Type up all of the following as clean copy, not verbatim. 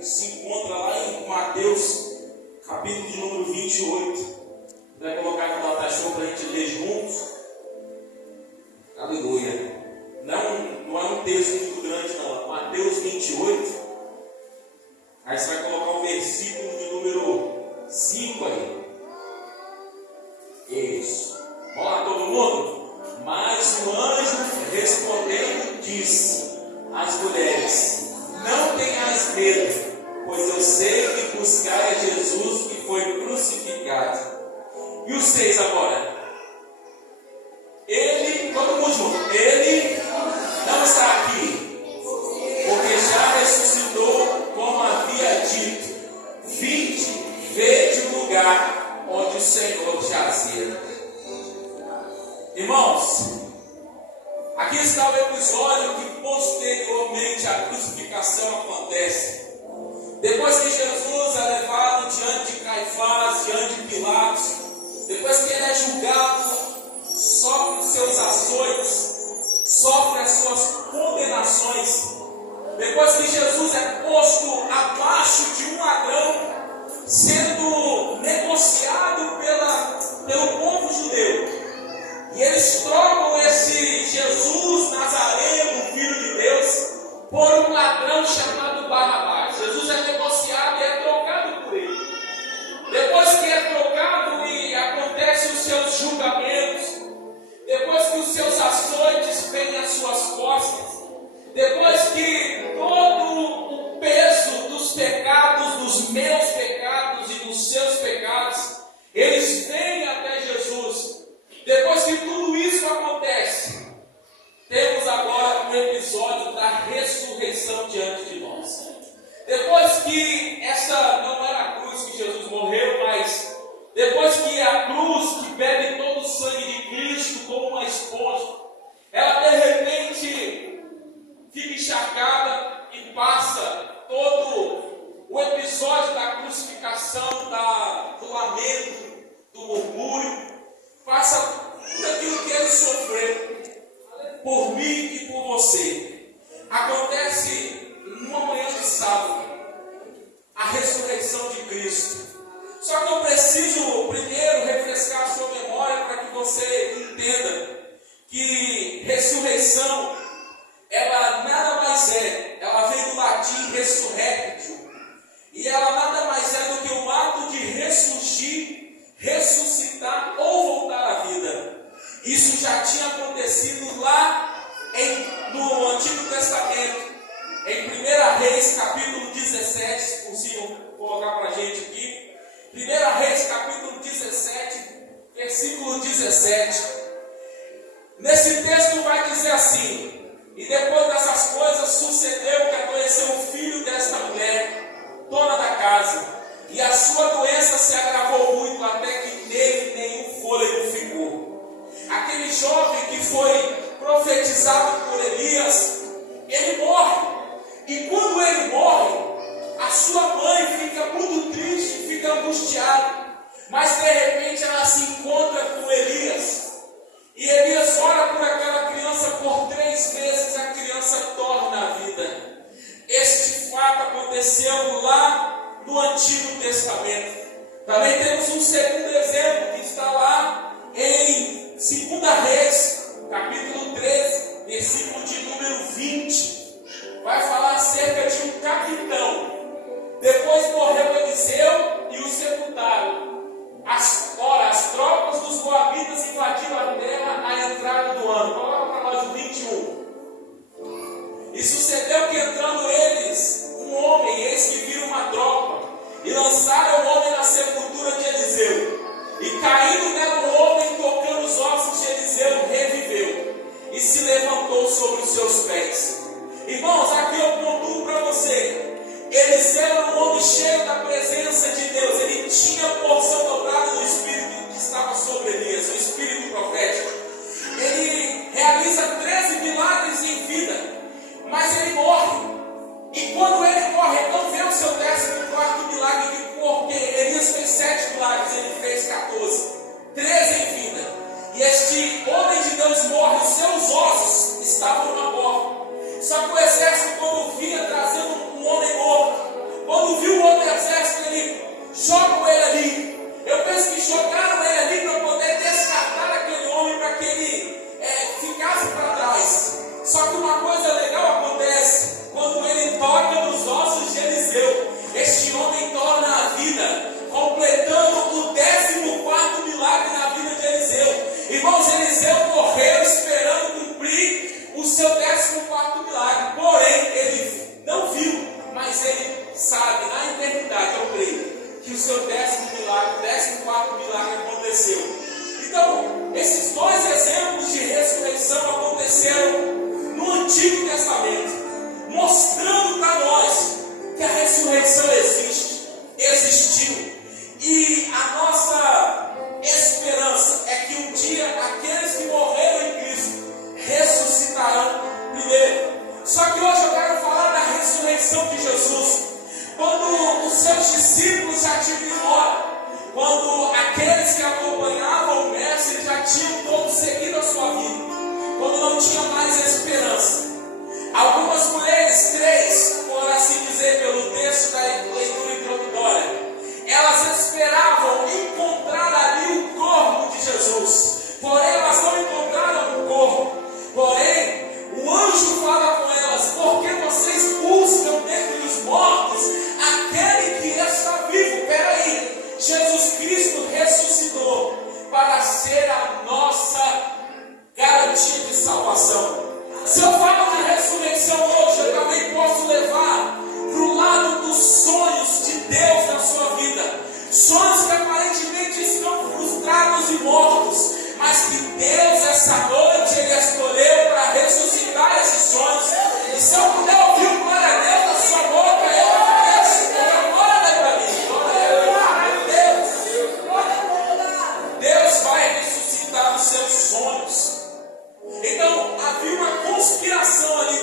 se encontra lá em Mateus, capítulo de número 28. Vai colocar aqui na taxa para a gente ler juntos. Aleluia. Não é um texto muito grande, não. Mateus 28. Aí você vai colocar o versículo de número 5 aí. Isso. Vamos lá, todo mundo? Mas o anjo respondendo disse às mulheres: não tenhas medo, pois eu sei que buscai a Jesus que foi crucificado. E os 6 agora? Ele, todo mundo junto, ele não está aqui, porque já ressuscitou, como havia dito. Vede o lugar onde o Senhor jazia. Irmãos, aqui está o episódio que posteriormente à crucificação acontece. Depois que Jesus é levado diante de Caifás, diante de Pilatos, depois que ele é julgado, sofre os seus açoites, sofre as suas condenações, depois que Jesus é posto abaixo de um ladrão, sendo negociado pelo povo judeu, e eles trocam esse Jesus Nazareno, filho de Deus, por um ladrão chamado Barrabás. Jesus é negociado e é trocado por ele. Depois que é trocado e acontecem os seus julgamentos, depois que os seus açoites vêm às suas costas, depois que todo o peso dos pecados, dos meus pecados e dos seus pecados, eles vêm até Jesus. Depois que tudo isso acontece, temos agora um episódio da ressurreição diante de nós. Depois que essa não era a cruz que Jesus morreu, mas depois que a cruz que bebe todo o sangue de Cristo como uma esponja, ela de repente fica encharcada e passa todo o episódio da crucificação, do lamento, do murmúrio, passa tudo aquilo que ele sofreu por mim e por você. Acontece numa manhã de sábado, a ressurreição de Cristo. Só que eu preciso primeiro refrescar a sua memória para que você entenda que ressurreição, ela nada mais é, ela vem do latim resurrectio, e ela nada mais é do que o ato de ressurgir, ressuscitar ou voltar à vida. Isso já tinha acontecido lá no Antigo Testamento, em 1 Reis, capítulo 17, se possível colocar para a gente aqui. 1 Reis, capítulo 17, versículo 17. Nesse texto vai dizer assim: e depois dessas coisas sucedeu que adoeceu o filho desta mulher, dona da casa, e a sua doença se agravou muito, até que nele nenhum fôlego ficou. Aquele jovem que foi profetizado por Elias, ele morre. E quando ele morre, a sua mãe fica muito triste, fica angustiada. Mas de repente ela se encontra com Elias. E Elias ora por aquela criança por 3 vezes, a criança torna a vida. Este fato aconteceu lá no Antigo Testamento. Também temos um segundo exemplo que está lá em 2 Reis, capítulo 13, versículo de número 20. Vai falar acerca de um capitão. Depois morreu Eliseu e o sepultaram. As tropas dos moabitas invadiram a terra à entrada do ano. Coloca para nós o 21. E sucedeu que entrando eles, um homem, eis que viram uma tropa, e lançaram o homem na sepultura de Eliseu. E caindo nela o homem, tocando os ossos de Eliseu, reviveu, e se levantou sobre os seus pés. Irmãos, aqui eu pontuo para ressurreição existe, existiu. E a nossa esperança é que um dia aqueles que morreram em Cristo ressuscitarão primeiro. Só que hoje eu quero falar da ressurreição de Jesus. Quando os seus discípulos já tinham ido embora, quando aqueles que acompanhavam o Mestre já tinham todos seguido a sua vida, quando não tinha mais esperança, algumas mulheres, 3, por assim dizer, pelo texto da leitura introdutória, elas esperavam encontrar ali o corpo de Jesus, porém elas não encontraram o corpo. Porém, o anjo fala com elas: porque vocês buscam dentre os mortos aquele que está vivo? Peraí, Jesus Cristo ressuscitou para ser a nossa garantia de salvação. Se eu falo de ressurreição hoje, eu também posso levar para o lado dos sonhos de Deus na sua vida. Sonhos que aparentemente estão frustrados e mortos, mas que Deus essa noite Ele escolheu para ressuscitar esses sonhos. E se eu puder ouvir o glória a Deus na sua boca, eu ofereço glória para mim. Deus vai ressuscitar os seus sonhos. Então havia uma conspiração ali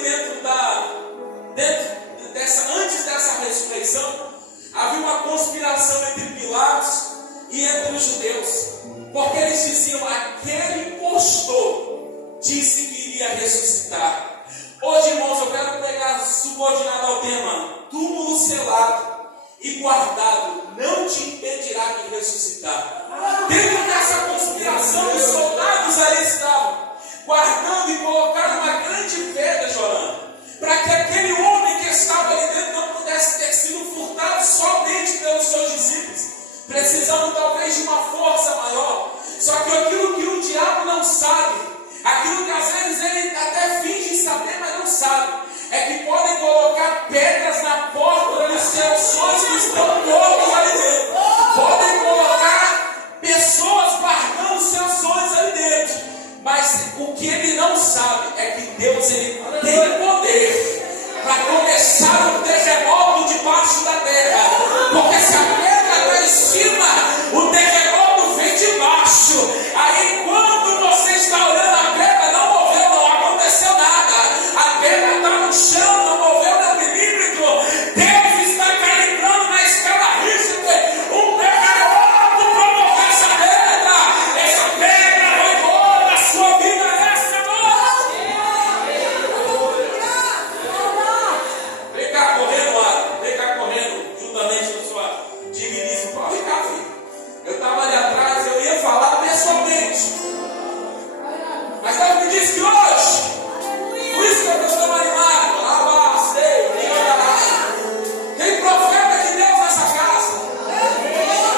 antes dessa ressurreição, havia uma conspiração entre Pilatos e entre os judeus, porque eles diziam: aquele impostor disse que iria ressuscitar. Hoje, irmãos, eu quero pegar subordinado ao tema: túmulo selado e guardado não te impedirá de ressuscitar. Dentro dessa conspiração, os soldados ali estavam guardando e colocando uma grande pedra, chorando, para que aquele homem que estava ali dentro não pudesse ter sido furtado somente pelos seus discípulos, precisando talvez de uma força maior. Só que aquilo que o diabo não sabe, aquilo que às vezes ele até finge saber, mas não sabe, é que podem colocar pedras na porta dos seus sonhos que estão mortos ali dentro. Podem colocar pessoas guardando seus sonhos ali dentro. Mas o que ele não sabe é que Deus ele tem poder para começar um terremoto debaixo da terra. Porque se a pedra está em cima, o terremoto vem de baixo. Aí quando você está olhando a pedra, não moveu, não aconteceu nada. A pedra está no chão, não moveu, não milímetro. Deus está calibrando na escala Richter um terremoto para mover essa pedra. Essa pedra vai embora da sua vida essa noite. Vem cá correndo, Adam. Vem cá correndo, juntamente com sua digníssima. Vem cá, filho. Eu estava ali atrás, eu ia falar pessoalmente. Mas Deus me disse que hoje, por isso que eu estou animado. Tem profeta de Deus nessa casa.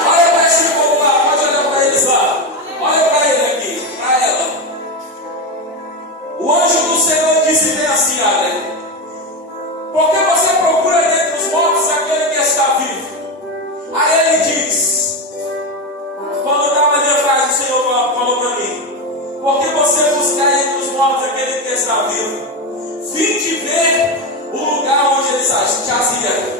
Olha para esse povo lá, pode olhar para eles lá. Olha para ele aqui, para ela. O anjo do Senhor disse bem assim: Adam, por que você procura dentre os mortos aquele que está vivo? Aí ele diz, quando eu estava ali atrás, o Senhor falou para mim: por que você buscar entre os mortos aquele que está vivo? Vim te ver o lugar onde ele jazia.